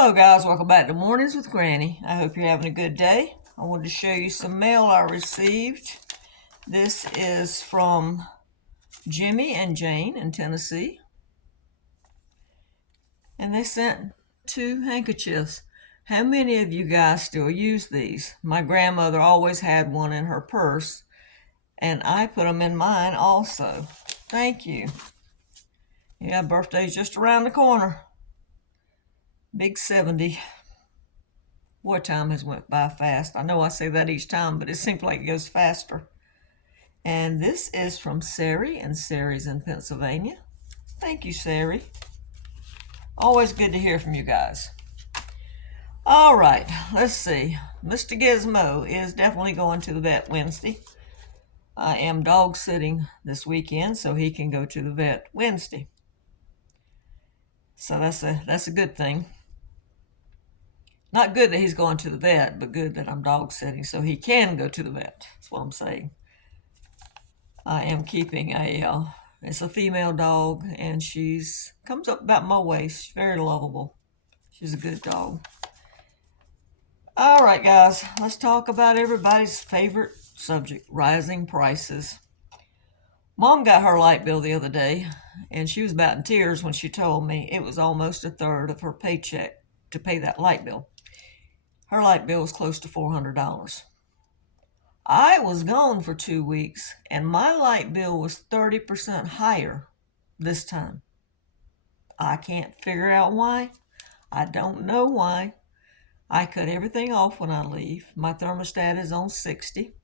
Hello guys, welcome back to Mornings with Granny. I hope you're having a good day. I wanted to show you some mail I received. This is from Jimmy and Jane in Tennessee. And they sent 2 handkerchiefs. How many of you guys still use these? My grandmother always had one in her purse, and I put them in mine also. Thank you. Yeah, birthday's just around the corner. Big 70. Boy, time has went by fast. I know I say that each time, but it seems like it goes faster. And this is from Sari, and Sari's in Pennsylvania. Thank you, Sari. Always good to hear from you guys. All right, let's see. Mr. Gizmo is definitely going to the vet Wednesday. I am dog sitting this weekend, so he can go to the vet Wednesday. So that's a good thing. Not good that he's going to the vet, but good that I'm dog sitting so he can go to the vet. That's what I'm saying. I am keeping it's a female dog, and she's comes up about my waist. She's very lovable. She's a good dog. All right, guys, let's talk about everybody's favorite subject, rising prices. Mom got her light bill the other day, and she was about in tears when she told me it was almost a third of her paycheck to pay that light bill. Her light bill was close to $400. I was gone for 2 weeks, and my light bill was 30% higher this time. I can't figure out why. I don't know why. I cut everything off when I leave. My thermostat is on 60.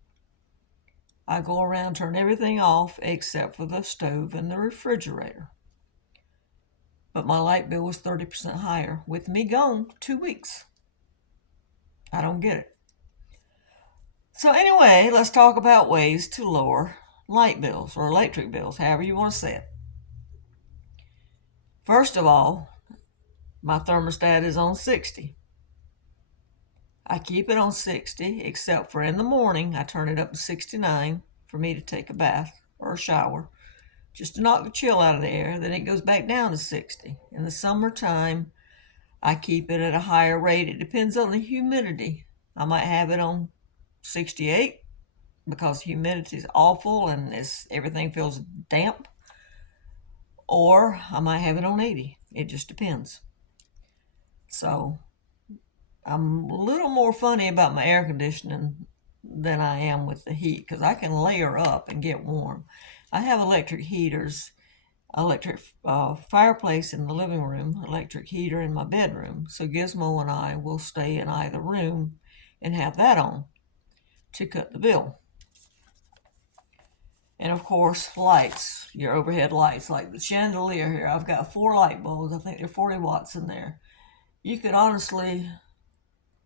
I go around, turn everything off except for the stove and the refrigerator. But my light bill was 30% higher with me gone 2 weeks. I don't get it. So anyway, let's talk about ways to lower light bills or electric bills, however you want to say it. First of all, my thermostat is on 60. I keep it on 60, except for in the morning, I turn it up to 69 for me to take a bath or a shower, just to knock the chill out of the air. Then it goes back down to 60. In the summertime, I keep it at a higher rate. It depends on the humidity. I might have it on 68 because humidity is awful and everything feels damp, or I might have it on 80. It just depends. So I'm a little more funny about my air conditioning than I am with the heat because I can layer up and get warm. I have electric heaters, electric fireplace in the living room, electric heater in my bedroom. So Gizmo and I will stay in either room and have that on to cut the bill. And of course, lights, your overhead lights, like the chandelier here. I've got 4 light bulbs. I think they're 40 watts in there. You could honestly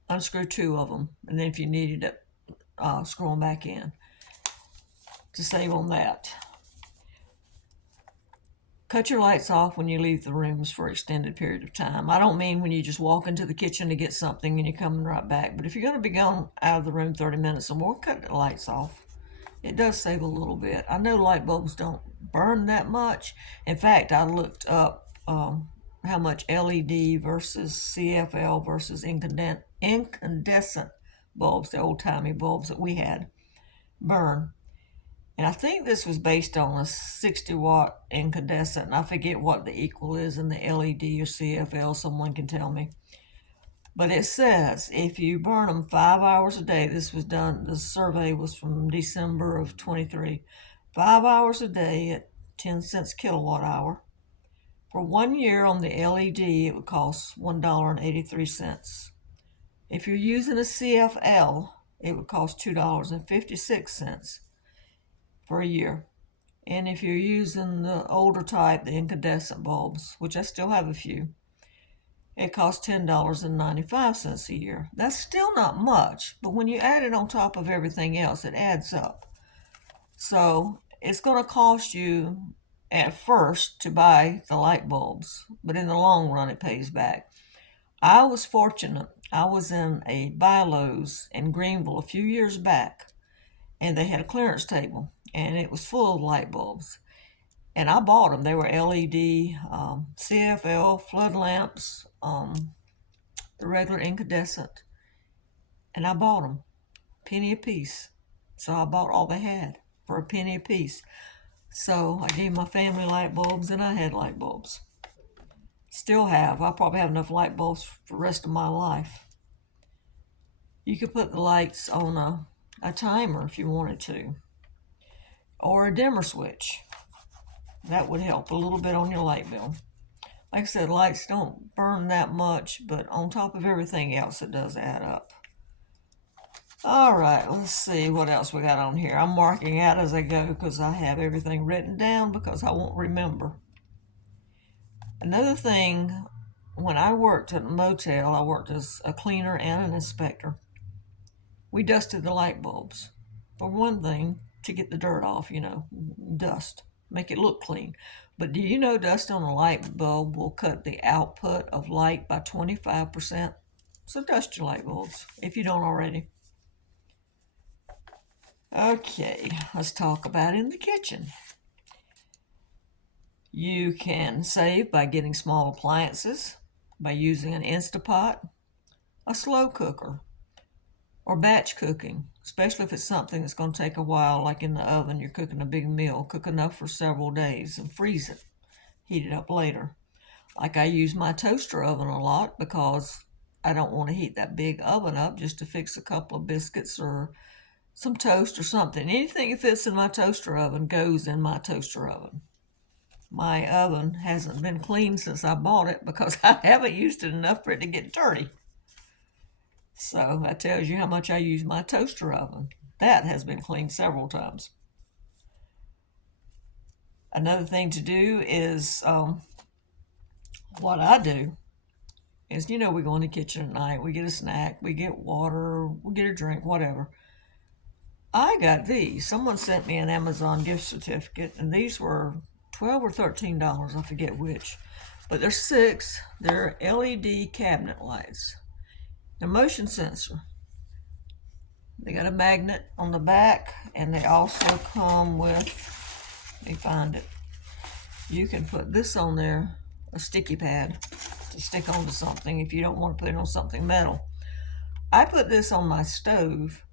unscrew 2 of them, and then if you needed it, screw them back in to save on that. Cut your lights off when you leave the rooms for an extended period of time. I don't mean when you just walk into the kitchen to get something and you're coming right back, but if you're going to be gone out of the room 30 minutes or more, cut the lights off. It does save a little bit. I know light bulbs don't burn that much. In fact, I looked up how much LED versus CFL versus incandescent bulbs, the old-timey bulbs that we had, burn. And I think this was based on a 60-watt incandescent, and I forget what the equal is in the LED or CFL. Someone can tell me. But it says if you burn them 5 hours a day, the survey was from December of 23, 5 hours a day at 10 cents kilowatt hour. For 1 year on the LED, it would cost $1.83. If you're using a CFL, it would cost $2.56 for a year. And if you're using the older type, the incandescent bulbs, which I still have a few, it costs $10.95 a year. That's still not much, but when you add it on top of everything else, it adds up. So it's going to cost you at first to buy the light bulbs, but in the long run, it pays back. I was fortunate. I was in a buy Lowe's in Greenville a few years back, and they had a clearance table, and it was full of light bulbs. And I bought them. They were LED, CFL, flood lamps, regular incandescent, and I bought them, penny a piece. So I bought all they had for a penny a piece. So I gave my family light bulbs, and I had light bulbs. Still have. I'll probably have enough light bulbs for the rest of my life. You could put the lights on a timer if you wanted to, or a dimmer switch. That would help a little bit on your light bill. Like I said, lights don't burn that much, but on top of everything else, it does add up. All right, let's see what else we got on here. I'm marking out as I go because I have everything written down because I won't remember. Another thing, when I worked at a motel, I worked as a cleaner and an inspector. We dusted the light bulbs. For one thing, to get the dirt off, dust, make it look clean. But do you know dust on a light bulb will cut the output of light by 25%? So dust your light bulbs if you don't already. Okay, let's talk about in the kitchen. You can save by getting small appliances, by using an Instapot, a slow cooker, or batch cooking, especially if it's something that's going to take a while, like in the oven, you're cooking a big meal. Cook enough for several days and freeze it. Heat it up later. Like I use my toaster oven a lot because I don't want to heat that big oven up just to fix a couple of biscuits or some toast or something. Anything that fits in my toaster oven goes in my toaster oven. My oven hasn't been cleaned since I bought it because I haven't used it enough for it to get dirty. So that tells you how much I use my toaster oven. That has been cleaned several times. Another thing to do is what I do is, we go in the kitchen at night, we get a snack, we get water, we get a drink, whatever. I got these. Someone sent me an Amazon gift certificate, and these were $12 or $13, I forget which. But they're LED cabinet lights. They're motion sensor. They got a magnet on the back, and they also come with, let me find it. You can put this on there, a sticky pad to stick onto something if you don't want to put it on something metal. I put this on my stove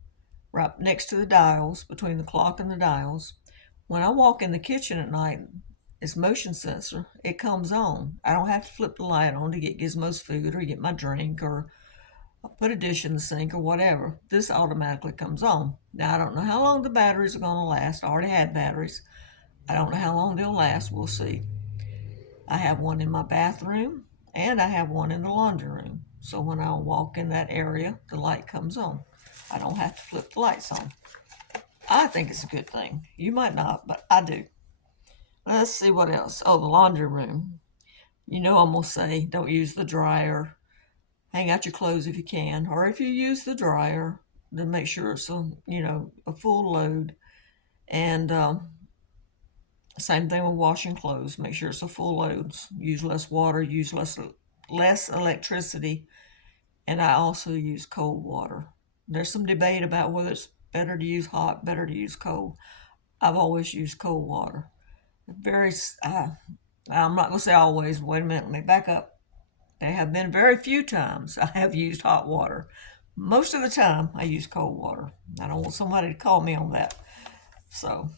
right next to the dials, between the clock and the dials. When I walk in the kitchen at night, it's motion sensor. It comes on. I don't have to flip the light on to get Gizmo's food or get my drink or put a dish in the sink or whatever. This automatically comes on. Now, I don't know how long the batteries are going to last. I already had batteries. I don't know how long they'll last. We'll see. I have one in my bathroom and I have one in the laundry room. So when I walk in that area, the light comes on. I don't have to flip the lights on. I think it's a good thing. You might not, but I do. Let's see what else. Oh, the laundry room. I'm going to say don't use the dryer. Hang out your clothes if you can. Or if you use the dryer, then make sure it's a full load. And same thing with washing clothes. Make sure it's a full load. Use less water, use less electricity. And I also use cold water. There's some debate about whether it's better to use hot, better to use cold. I've always used cold water. I'm not going to say always. Wait a minute, let me back up. There have been very few times I have used hot water. Most of the time, I use cold water. I don't want somebody to call me on that. So,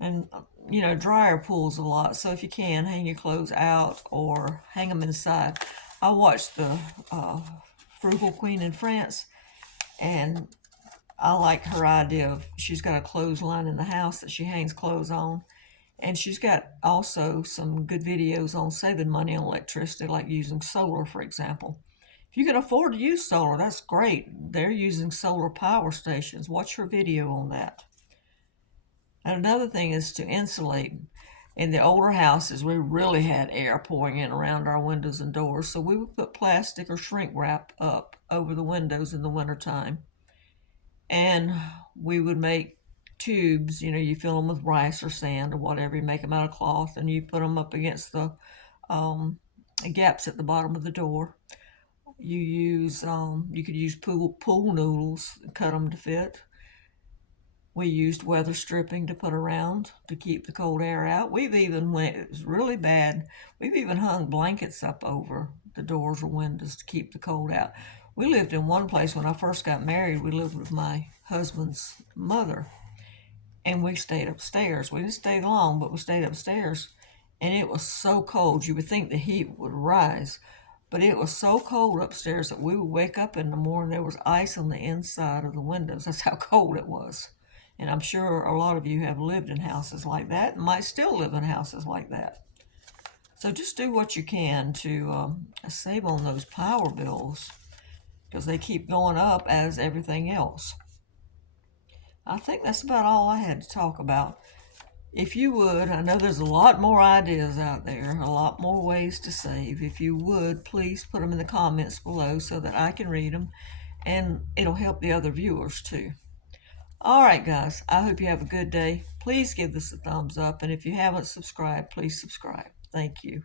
and dryer pulls a lot. So if you can, hang your clothes out or hang them inside. I watched the Frugal Queen in France, and I like her idea of she's got a clothesline in the house that she hangs clothes on. And she's got also some good videos on saving money on electricity, like using solar, for example. If you can afford to use solar, that's great. They're using solar power stations. Watch her video on that. And another thing is to insulate. In the older houses, we really had air pouring in around our windows and doors, so we would put plastic or shrink wrap up over the windows in the wintertime. And we would make tubes, you fill them with rice or sand or whatever, you make them out of cloth, and you put them up against the gaps at the bottom of the door. You could use pool noodles, cut them to fit. We used weather stripping to put around to keep the cold air out. We've even, when it was really bad, we've even hung blankets up over the doors or windows to keep the cold out. We lived in one place when I first got married. We lived with my husband's mother, and we stayed upstairs. We didn't stay long, but we stayed upstairs, and it was so cold. You would think the heat would rise, but it was so cold upstairs that we would wake up in the morning, there was ice on the inside of the windows. That's how cold it was. And I'm sure a lot of you have lived in houses like that and might still live in houses like that. So just do what you can to save on those power bills, because they keep going up as everything else. I think that's about all I had to talk about. If you would, I know there's a lot more ideas out there, a lot more ways to save. If you would, please put them in the comments below so that I can read them, and it'll help the other viewers too. All right, guys, I hope you have a good day. Please give this a thumbs up, and if you haven't subscribed, please subscribe. Thank you.